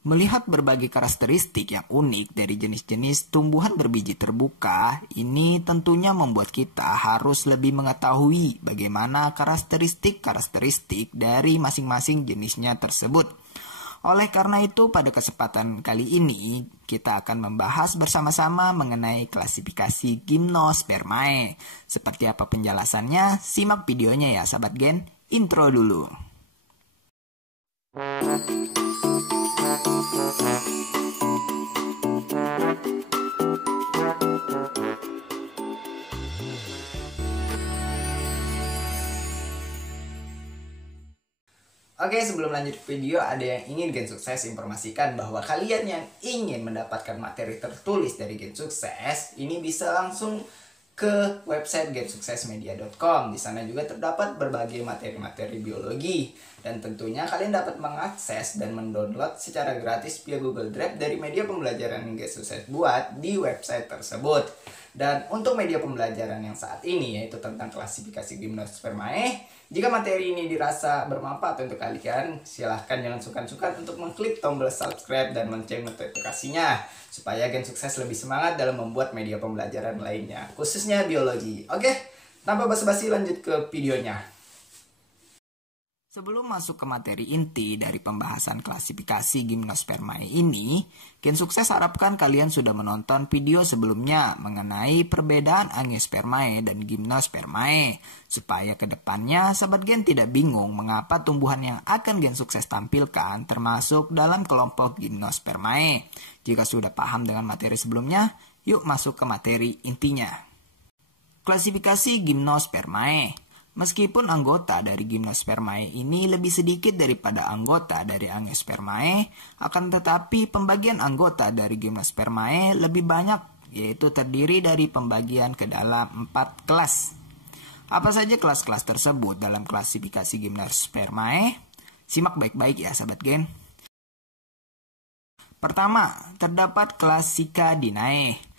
Melihat berbagai karakteristik yang unik dari jenis-jenis tumbuhan berbiji terbuka, ini tentunya membuat kita harus lebih mengetahui bagaimana karakteristik-karakteristik dari masing-masing jenisnya tersebut. Oleh karena itu, pada kesempatan kali ini, kita akan membahas bersama-sama mengenai klasifikasi Gymnospermae. Seperti apa penjelasannya? Simak videonya ya, sahabat Gen. Intro dulu. Oke, sebelum lanjut video, ada yang ingin Gen Sukses informasikan bahwa kalian yang ingin mendapatkan materi tertulis dari Gen Sukses, ini bisa langsung ke website gensuksesmedia.com. Di sana juga terdapat berbagai materi-materi biologi. Dan tentunya kalian dapat mengakses dan mendownload secara gratis via Google Drive dari media pembelajaran yang Gen Sukses buat di website tersebut. Dan untuk media pembelajaran yang saat ini, yaitu tentang klasifikasi Gymnospermae, jika materi ini dirasa bermanfaat untuk kalian, silahkan jangan sungkan-sungkan untuk mengklik tombol subscribe dan lonceng notifikasinya, supaya Gen Sukses lebih semangat dalam membuat media pembelajaran lainnya, khususnya biologi. Oke, tanpa basa-basi lanjut ke videonya. Sebelum masuk ke materi inti dari pembahasan klasifikasi Gymnospermae ini, Gen Sukses harapkan kalian sudah menonton video sebelumnya mengenai perbedaan Angiospermae dan Gymnospermae, supaya kedepannya sahabat Gen tidak bingung mengapa tumbuhan yang akan Gen Sukses tampilkan termasuk dalam kelompok Gymnospermae. Jika sudah paham dengan materi sebelumnya, yuk masuk ke materi intinya. Klasifikasi Gymnospermae. Meskipun anggota dari Gymnospermae ini lebih sedikit daripada anggota dari Angiospermae, akan tetapi pembagian anggota dari Gymnospermae lebih banyak, yaitu terdiri dari pembagian ke dalam 4 kelas. Apa saja kelas-kelas tersebut dalam klasifikasi Gymnospermae? Simak baik-baik ya sahabat Gen. Pertama, terdapat kelas Cicadinae.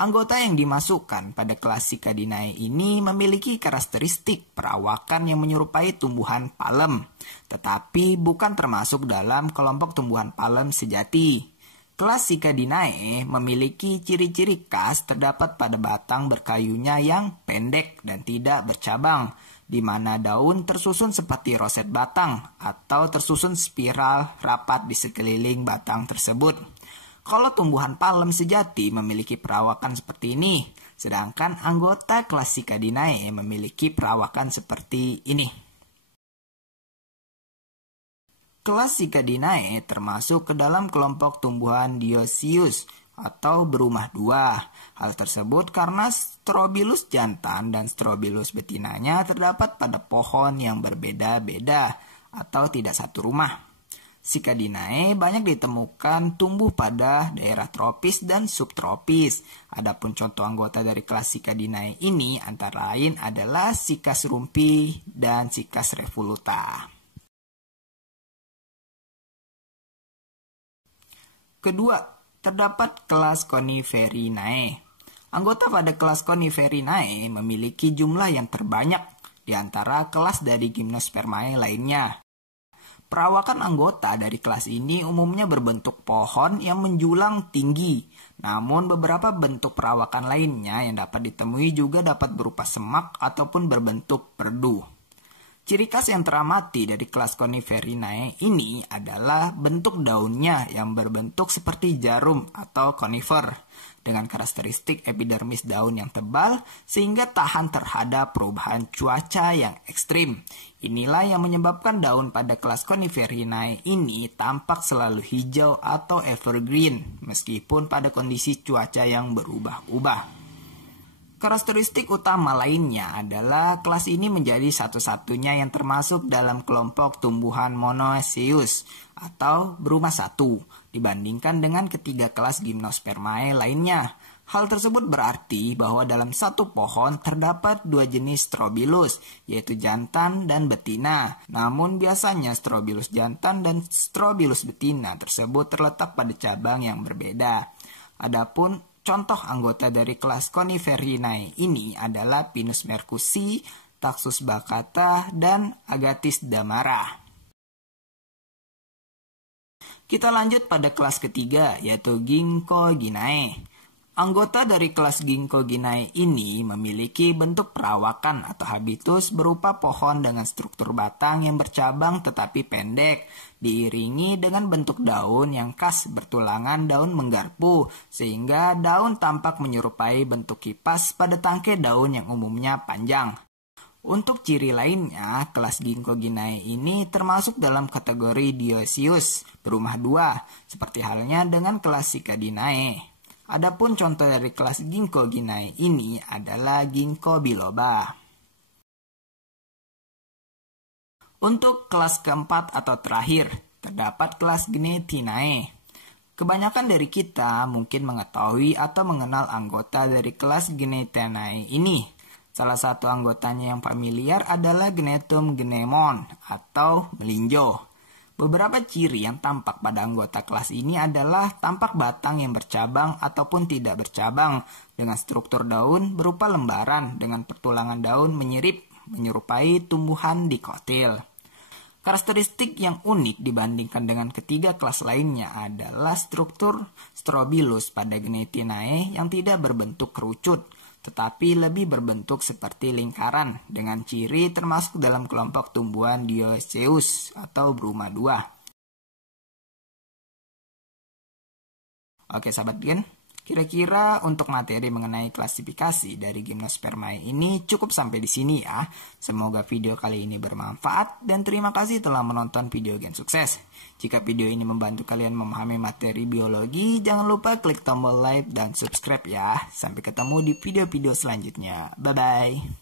Anggota yang dimasukkan pada kelas Cicadinae ini memiliki karakteristik perawakan yang menyerupai tumbuhan palem, tetapi bukan termasuk dalam kelompok tumbuhan palem sejati. Kelas Cicadinae memiliki ciri-ciri khas terdapat pada batang berkayunya yang pendek dan tidak bercabang, di mana daun tersusun seperti roset batang atau tersusun spiral rapat di sekeliling batang tersebut. Kalau tumbuhan palem sejati memiliki perawakan seperti ini, sedangkan anggota kelas Cicadinae memiliki perawakan seperti ini. Kelas Cicadinae termasuk ke dalam kelompok tumbuhan dioecious atau berumah dua. Hal tersebut karena Strobilus jantan dan Strobilus betinanya terdapat pada pohon yang berbeda-beda atau tidak satu rumah. Cicadinae banyak ditemukan tumbuh pada daerah tropis dan subtropis. Adapun contoh anggota dari kelas Cicadinae ini antara lain adalah Cycas rumpi dan Cycas revoluta. Kedua, terdapat kelas Coniferinae. Anggota pada kelas Coniferinae memiliki jumlah yang terbanyak di antara kelas dari Gymnospermae lainnya. Perawakan anggota dari kelas ini umumnya berbentuk pohon yang menjulang tinggi, namun beberapa bentuk perawakan lainnya yang dapat ditemui juga dapat berupa semak ataupun berbentuk perdu. Ciri khas yang teramati dari kelas Coniferinae ini adalah bentuk daunnya yang berbentuk seperti jarum atau conifer, dengan karakteristik epidermis daun yang tebal sehingga tahan terhadap perubahan cuaca yang ekstrim. Inilah yang menyebabkan daun pada kelas Coniferinae ini tampak selalu hijau atau evergreen meskipun pada kondisi cuaca yang berubah-ubah. Karakteristik utama lainnya adalah kelas ini menjadi satu-satunya yang termasuk dalam kelompok tumbuhan monoecious atau berumah satu dibandingkan dengan ketiga kelas Gymnospermae lainnya. Hal tersebut berarti bahwa dalam satu pohon terdapat dua jenis Strobilus, yaitu jantan dan betina. Namun biasanya Strobilus jantan dan Strobilus betina tersebut terletak pada cabang yang berbeda. Adapun contoh anggota dari kelas Coniferinae ini adalah Pinus mercusi, Taxus baccata, dan Agathis damara. Kita lanjut pada kelas ketiga, yaitu Ginkgoginae. Anggota dari kelas Ginkgoginae ini memiliki bentuk perawakan atau habitus berupa pohon dengan struktur batang yang bercabang tetapi pendek, diiringi dengan bentuk daun yang khas bertulangan daun menggarpu, sehingga daun tampak menyerupai bentuk kipas pada tangkai daun yang umumnya panjang. Untuk ciri lainnya, kelas Ginkgoginae ini termasuk dalam kategori dioecious, berumah dua, seperti halnya dengan kelas Cicadinae. Adapun contoh dari kelas Ginkgoginae ini adalah Ginkgo biloba. Untuk kelas keempat atau terakhir, terdapat kelas Gnetinae. Kebanyakan dari kita mungkin mengetahui atau mengenal anggota dari kelas Gnetinae ini. Salah satu anggotanya yang familiar adalah Gnetum gnemon atau melinjo. Beberapa ciri yang tampak pada anggota kelas ini adalah tampak batang yang bercabang ataupun tidak bercabang dengan struktur daun berupa lembaran dengan pertulangan daun menyirip menyerupai tumbuhan dikotil. Karakteristik yang unik dibandingkan dengan ketiga kelas lainnya adalah struktur strobilus pada Gnetinae yang tidak berbentuk kerucut, tetapi lebih berbentuk seperti lingkaran dengan ciri termasuk dalam kelompok tumbuhan dioecious atau berumah dua. Oke sahabat Gen, kira-kira untuk materi mengenai klasifikasi dari Gymnospermae ini cukup sampai di sini ya. Semoga video kali ini bermanfaat dan terima kasih telah menonton video Gen Sukses. Jika video ini membantu kalian memahami materi biologi, jangan lupa klik tombol like dan subscribe ya. Sampai ketemu di video-video selanjutnya. Bye-bye.